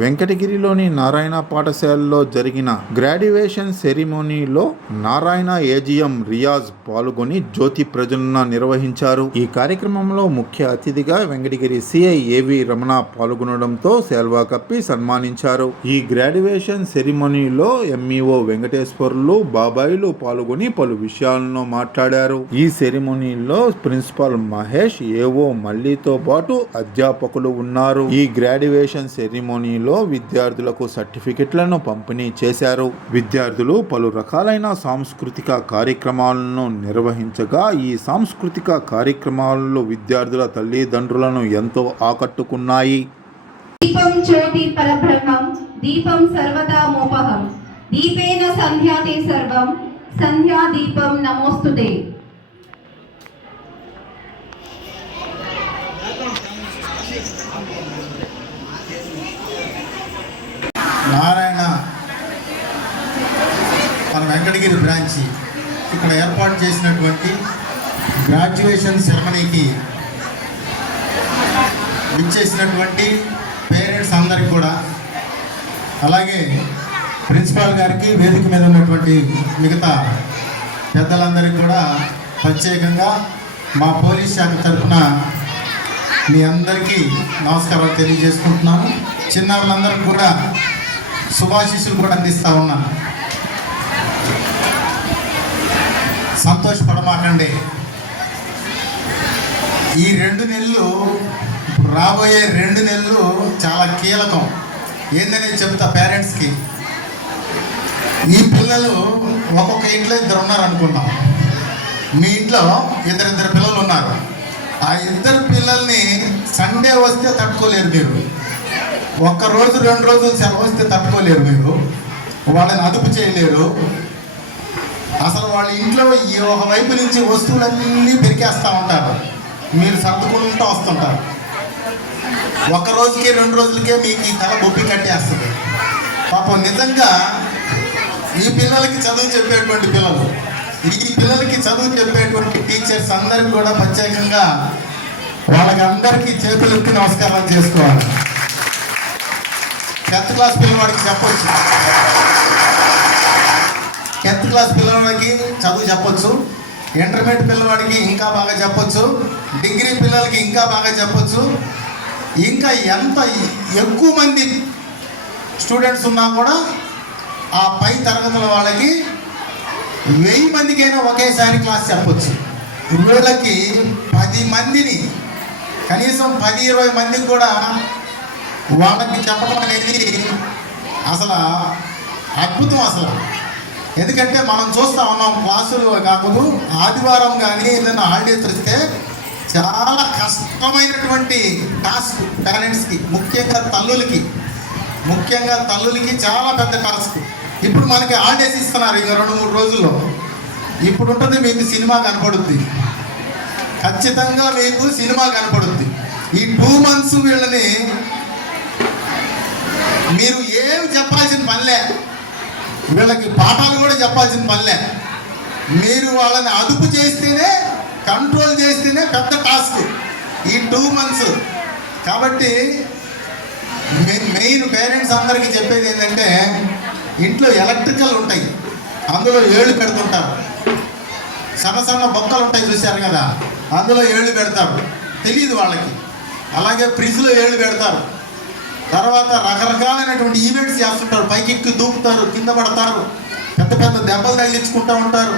వెంకటగిరిలోని నారాయణ పాఠశాలలో జరిగిన గ్రాడ్యుయేషన్ సెరిమోనీలో నారాయణ ఏజిఎం రియాజ్ పాల్గొని జ్యోతి ప్రజలన నిర్వహించారు. ఈ కార్యక్రమంలో ముఖ్య అతిథిగా వెంకటగిరి సిఐ ఏవి రమణ పాల్గొనడంతో సెల్వా కప్పి సన్మానించారు. ఈ గ్రాడ్యుయేషన్ సెరిమోనీలో ఎంఈఓ వెంకటేశ్వర్లు బాబాయిలు పాల్గొని పలు విషయాలను మాట్లాడారు. ఈ సెరిమోనీలో ప్రిన్సిపాల్ మహేష్ ఏవో మల్లితో పాటు అధ్యాపకులు ఉన్నారు. ఈ గ్రాడ్యుయేషన్ సెరిమోనీలో విద్యార్థులకు సర్టిఫికెట్లను పంపిణీ చేశారు. విద్యార్థులు పలు రకాలైన సాంస్కృతిక కార్యక్రమాలను నిర్వహించగా ఈ సాంస్కృతిక కార్యక్రమాలలో విద్యార్థుల తల్లిదండ్రులను ఎంతో ఆకట్టుకున్నాయి. దీపం జ్యోతి పరబ్రహ్మం దీపం సర్వదా మోపహం దీపేన సంధ్యాతే సర్వం సంధ్యా దీపం నమోస్తుతే నారాయణ మన వెంకటగిరి బ్రాంచి ఇక్కడ ఏర్పాటు చేసినటువంటి గ్రాడ్యుయేషన్ సెరమనీకి విచ్చేసినటువంటి పేరెంట్స్ అందరికి కూడా అలాగే ప్రిన్సిపాల్ గారికి వేదిక మీద ఉన్నటువంటి మిగతా పెద్దలందరికీ కూడా ప్రత్యేకంగా మా పోలీస్ శాఖ తరఫున మీ అందరికీ నమస్కారాలు తెలియజేసుకుంటున్నాను. చిన్నారులందరికీ కూడా శుభాశీస్సులు కూడా అందిస్తా ఉన్నాను సంతోషపడమాకండి. ఈ రెండు నెలలు రాబోయే రెండు నెలలు చాలా కీలకం. ఏందని చెప్తా పేరెంట్స్కి. ఈ పిల్లలు ఒక్కొక్క ఇంట్లో ఇద్దరు ఉన్నారు అనుకుందాం మీ ఇంట్లో ఇద్దరిద్దరు పిల్లలు ఉన్నారు. ఆ ఇద్దరు పిల్లల్ని సండే వస్తే తట్టుకోలేరు మీరు. ఒక్క రోజు రెండు రోజులు సెలవు వస్తే తట్టుకోలేరు మీరు. వాళ్ళని అదుపు చేయలేరు. అసలు వాళ్ళ ఇంట్లో ఈ ఒక వైపు నుంచి వస్తువులన్నీ పెరికేస్తూ ఉంటారు. మీరు సర్దుకుంటూ వస్తుంటారు. ఒక రోజుకే రెండు రోజులకే మీకు ఈ తల బొప్పి కట్టేస్తుంది. పాపం నిజంగా ఈ పిల్లలకి చదువు చెప్పేటువంటి పిల్లలు ఈ పిల్లలకి చదువు చెప్పేటువంటి టీచర్స్ అందరికి కూడా ప్రత్యేకంగా వాళ్ళకి అందరికీ చేతులెత్తి నమస్కారాలు చేసుకోవాలి. టెన్త్ క్లాస్ పిల్లవాడికి చెప్పొచ్చు. టెన్త్ క్లాస్ పిల్లవాడికి చదువు చెప్పొచ్చు. ఇంటర్మీడియట్ పిల్లవాడికి ఇంకా బాగా చెప్పొచ్చు. డిగ్రీ పిల్లలకి ఇంకా బాగా చెప్పొచ్చు. ఇంకా ఎంత ఎక్కువ మంది స్టూడెంట్స్ ఉన్నా కూడా ఆ పై తరగతుల వాళ్ళకి వెయ్యి మందికైనా ఒకేసారి క్లాస్ చెప్పొచ్చు. రోజులకి పది మందిని కనీసం పది ఇరవై మందికి కూడా వాళ్ళకి చెప్పడం అనేది అసలు అద్భుతం అసలు. ఎందుకంటే మనం చూస్తా ఉన్నాం క్లాసులు కాకుండా ఆదివారం కానీ ఏదైనా హాలిడేస్ వస్తే చాలా కష్టమైనటువంటి టాస్క్ పేరెంట్స్కి ముఖ్యంగా తల్లులకి. ముఖ్యంగా తల్లులకి చాలా పెద్ద టాస్క్ ఇప్పుడు మనకి హాలిడేస్ ఇస్తున్నారు ఇంకా రెండు మూడు రోజుల్లో. ఇప్పుడు ఉంటుంది మీకు సినిమా కనపడుద్ది. ఖచ్చితంగా మీకు సినిమా కనపడుద్ది. ఈ టూ మంత్స్ వీళ్ళని మీరు ఏమి చెప్పాల్సిన పనిలే. వీళ్ళకి పాఠాలు కూడా చెప్పాల్సిన పనిలే. మీరు వాళ్ళని అదుపు చేస్తేనే కంట్రోల్ చేస్తేనే పెద్ద టాస్క్ ఈ టూ మంత్స్ కాబట్టి మెయిన్ పేరెంట్స్ అందరికీ చెప్పేది ఏంటంటే ఇంట్లో ఎలక్ట్రికల్ ఉంటాయి. అందులో ఏళ్ళు పెడుతుంటారు. సన్న సన్న బొక్కలు ఉంటాయి చూశారు కదా? అందులో ఏళ్ళు పెడతారు. తెలియదు వాళ్ళకి. అలాగే ఫ్రిడ్జ్లో ఏళ్ళు పెడతారు. తర్వాత రకరకాలైనటువంటి ఈవెంట్స్ చేస్తుంటారు. పైకెక్కి ఎక్కి దూకుతారు కింద పడతారు పెద్ద పెద్ద దెబ్బలు తగిలించుకుంటూ ఉంటారు.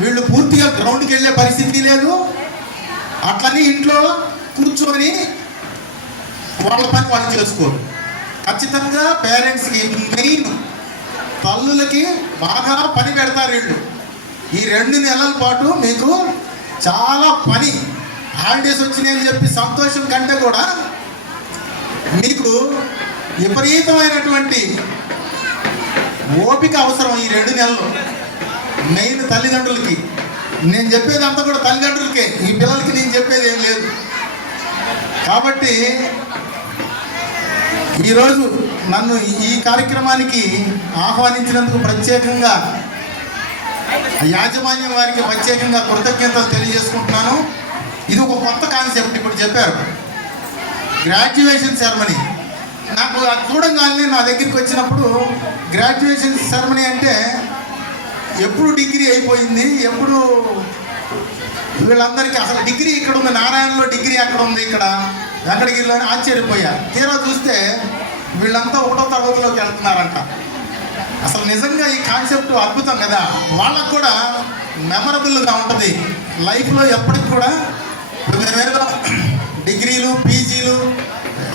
వీళ్ళు పూర్తిగా గ్రౌండ్కి వెళ్ళే పరిస్థితి లేదు. అట్లని ఇంట్లో కూర్చొని వాళ్ళ పని వాళ్ళు చేసుకోరు. ఖచ్చితంగా పేరెంట్స్కి మెయిన్ తల్లులకి బాగా పని పెడతారు వీళ్ళు. ఈ రెండు నెలల పాటు మీకు చాలా పని. హాలిడేస్ వచ్చినాయని చెప్పి సంతోషం కంటే కూడా మీకు విపరీతమైనటువంటి ఓపిక అవసరం ఈ రెండు నెలలు. మెయిన్ తల్లిదండ్రులకి నేను చెప్పేది అంతా కూడా తల్లిదండ్రులకే. ఈ పిల్లలకి నేను చెప్పేది ఏం లేదు. కాబట్టి ఈరోజు నన్ను ఈ కార్యక్రమానికి ఆహ్వానించినందుకు ప్రత్యేకంగా యాజమాన్యం వారికి ప్రత్యేకంగా కృతజ్ఞతలు తెలియజేసుకుంటున్నాను. ఇది ఒక కొత్త కాన్సెప్ట్ ఇప్పుడు చెప్పారు. గ్రాడ్యుయేషన్ సెరమనీ నాకు అది చూడంగానే నా దగ్గరికి వచ్చినప్పుడు గ్రాడ్యుయేషన్ సెరమనీ అంటే ఎప్పుడు డిగ్రీ అయిపోయింది ఎప్పుడు వీళ్ళందరికీ అసలు డిగ్రీ ఇక్కడ ఉంది నారాయణలో డిగ్రీ అక్కడ ఉంది ఇక్కడ. వెంకటగిరిలో అని ఆశ్చర్యపోయా. తీరా చూస్తే వీళ్ళంతా ఒకటో తరగతిలోకి వెళ్తున్నారంట. అసలు నిజంగా ఈ కాన్సెప్ట్ అద్భుతం కదా. వాళ్ళకు కూడా మెమరబుల్గా ఉంటుంది. లైఫ్లో ఎప్పటికి కూడా ఇప్పుడు డిగ్రీలు పీజీలు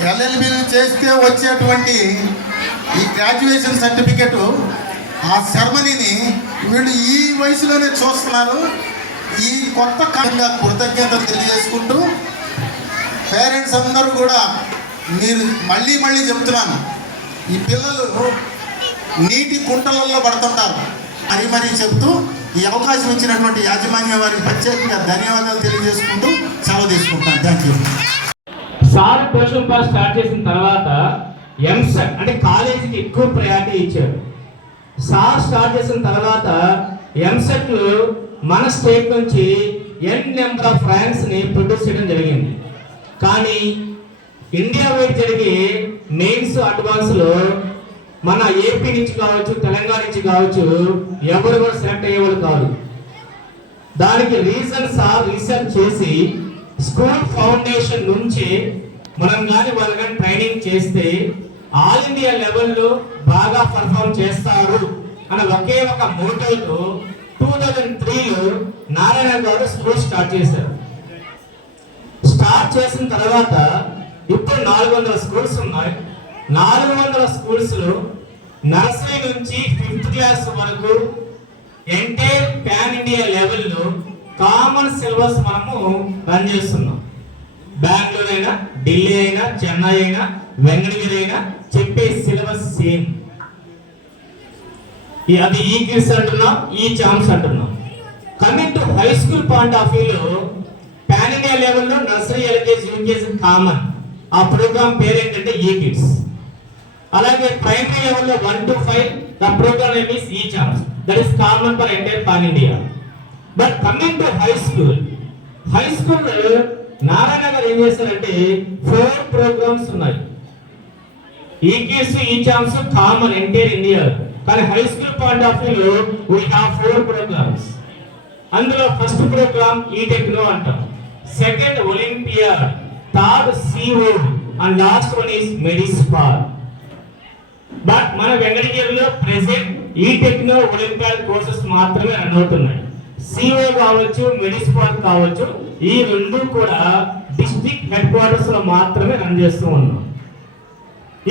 ఎల్ఎల్బీలు చేస్తే వచ్చేటువంటి ఈ గ్రాడ్యుయేషన్ సర్టిఫికెట్ ఆ సెరమనీని వీళ్ళు ఈ వయసులోనే చూస్తున్నారు. ఈ కొత్త కాలంగా కృతజ్ఞతలు తెలియజేసుకుంటూ పేరెంట్స్ అందరూ కూడా మీరు మళ్ళీ మళ్ళీ చెప్తున్నాను ఈ పిల్లలు నీటి కుంటలలో పడుతుంటారు. అని మరీ చెప్తూ ఈ అవకాశం ఇచ్చినటువంటి యాజమాన్య వారికి ప్రత్యేకంగా ధన్యవాదాలు తెలియజేసుకుంటూ సెలవు తీసుకుంటాను thank you sir tuition class start చేసిన తర్వాత ఎంసెట్ అంటే కాలేజీకి ఎక్కువ ప్రయారిటీ ఇచ్చారు. సార్ స్టార్ట్ చేసిన తర్వాత ఎంసెట్ మన స్టేట్ నుంచి ఎన్ నెంబర్ ఆఫ్ ర్యాంక్స్ని ప్రొడ్యూస్ చేయడం జరిగింది. కానీ ఇండియా వైడ్ జరిగే మెయిన్స్ అడ్వాన్స్లో మన ఏపీ నుంచి కావచ్చు తెలంగాణ నుంచి కావచ్చు ఎవరు కూడా సెలెక్ట్ అయ్యేవాళ్ళు కాదు. దానికి రీజన్ సార్ రీసెర్చ్ చేసి స్కూల్ ఫౌండేషన్ నుంచి మనం కానీ వాళ్ళు కానీ ట్రైనింగ్ చేస్తే ఆల్ ఇండియా లెవెల్లో బాగా పర్ఫామ్ చేస్తారు అన్న ఒకే ఒక మోటోతో టూ థౌజండ్ త్రీలో నారాయణ గారు స్కూల్ స్టార్ట్ చేశారు. స్టార్ట్ చేసిన తర్వాత ఇప్పుడు నాలుగు వందల స్కూల్స్ ఉన్నాయి. నాలుగు వందల స్కూల్స్లో నర్సరీ నుంచి ఫిఫ్త్ క్లాస్ వరకు ఎంటైర్ ప్యాన్ ఇండియా లెవెల్లో కామన్ సిలబస్ మనము రన్ చేస్తున్నాం. బెంగళూరు అయినా ఢిల్లీ అయినా చెన్నై అయినా వెంగళగిరి అయినా చెప్పే సిలబస్ సేమ్. అది ఈ కిడ్స్ అంటున్నాం ఈ ఛాన్స్ అంటున్నాం. Coming to high school point of వ్యూలో పాన్ ఇండియా లెవెల్లో నర్సరీ ఎల్కేజీ యూకేజీ కామన్. ఆ ప్రోగ్రామ్ పేరు ఏంటంటే ఈ కిడ్స్ అలాగే ప్రైమరీ లెవెల్లో one to five the program name is e champs that is common for entire pan India but coming to high school high school Narayana గారు ఏం చేశారంటే four programmes ఉన్నాయి. ఈ case e champs common entire India కానీ high school point of వ్యూలో we have four programmes అందులో first programme ఈ techno అంటాం second olympiad third CO and last one is Medispark but మన వెంకటగిరిలో present e techno olympiad courses మాత్రమే run అవుతున్నాయి. CO కావచ్చు మెడిస్పార్ కావచ్చు ఈ రెండు కూడా డిస్ట్రిక్ట్ హెడ్ క్వార్టర్స్లో మాత్రమే రన్ చేస్తూ ఉన్నాం.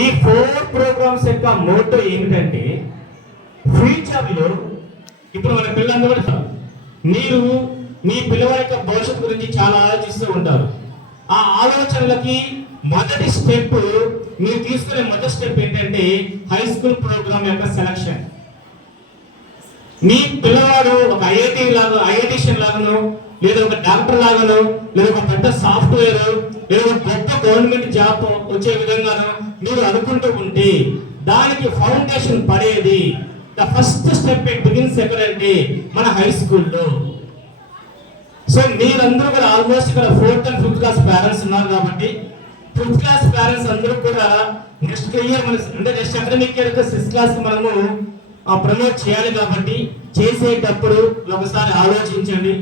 ఈ ఫోర్ ప్రోగ్రామ్స్ యొక్క మోటో ఏమిటంటే ఫ్యూచర్లో ఇప్పుడు మన పిల్లలందరూ మీరు మీ పిల్లల యొక్క భవిష్యత్తు గురించి చాలా ఆలోచిస్తూ ఉంటారు. ఆ ఆలోచనలకి మొదటి స్టెప్ మీరు తీసుకునే మొదటి స్టెప్ ఏంటంటే హై స్కూల్ ప్రోగ్రామ్ యొక్క సెలక్షన్. మీ పిల్లవాడు ఒక ఐఐటి లాగా ఐఐటిషియన్ లాగాను లేదా ఒక డాక్టర్ లాగాను లేదా ఒక పెద్ద సాఫ్ట్వేర్ లేదా ఒక గొప్ప గవర్నమెంట్ జాబ్ వచ్చే విధంగాను మీరు అనుకుంటూ ఉంటే దానికి ఫౌండేషన్ పడేది the first step it begins ఎక్కడంటే మన హై స్కూల్లో. సో మీరందరూ కూడా ఆల్మోస్ట్ ఇక్కడ fourth and fifth class parents ఉన్నారు కాబట్టి ఫిఫ్త్ క్లాస్ పేరెంట్స్ అందరూ కూడా నెక్స్ట్ ఇయర్ మన అంటే next academic year sixth class మనము ప్రమోట్ చేయాలి కాబట్టి చేసేటప్పుడు ఒకసారి ఆలోచించండి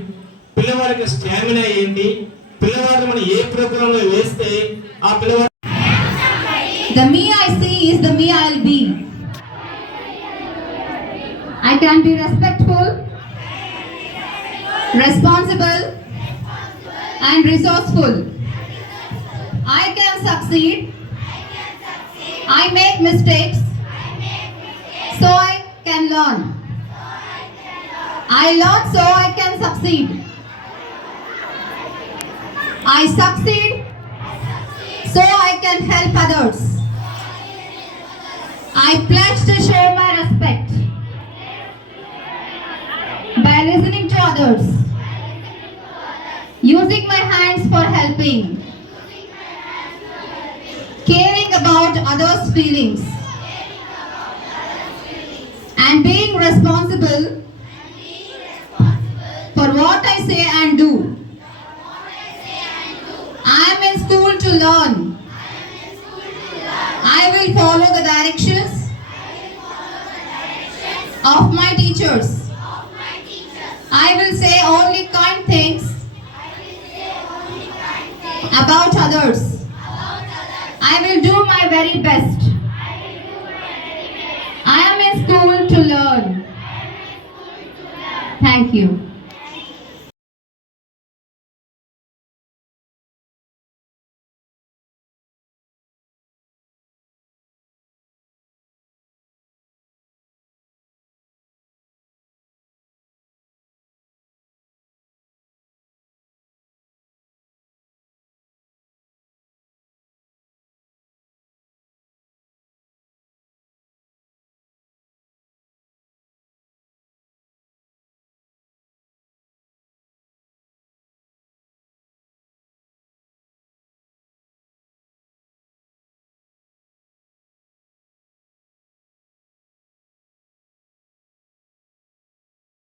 పిల్లవాడికి స్టామినా ఏంటి పిల్లవాడిని మనం ఏ ప్రోగ్రామ్లో వేస్తే ఆ పిల్లవాడు The me I see is the me I'll be. I can be respectful, responsible, and resourceful. I can succeed. I make mistakes. So I can learn. I learn so I can succeed. I succeed so I can help others. I pledge to show my respect by listening to others, using my hands for helping, caring about others' feelings, and being responsible for what I say and do. I am in school to learn. I will follow the directions of my teachers. I will say only kind things about others. I will do my very best. I am in school to learn. Thank you.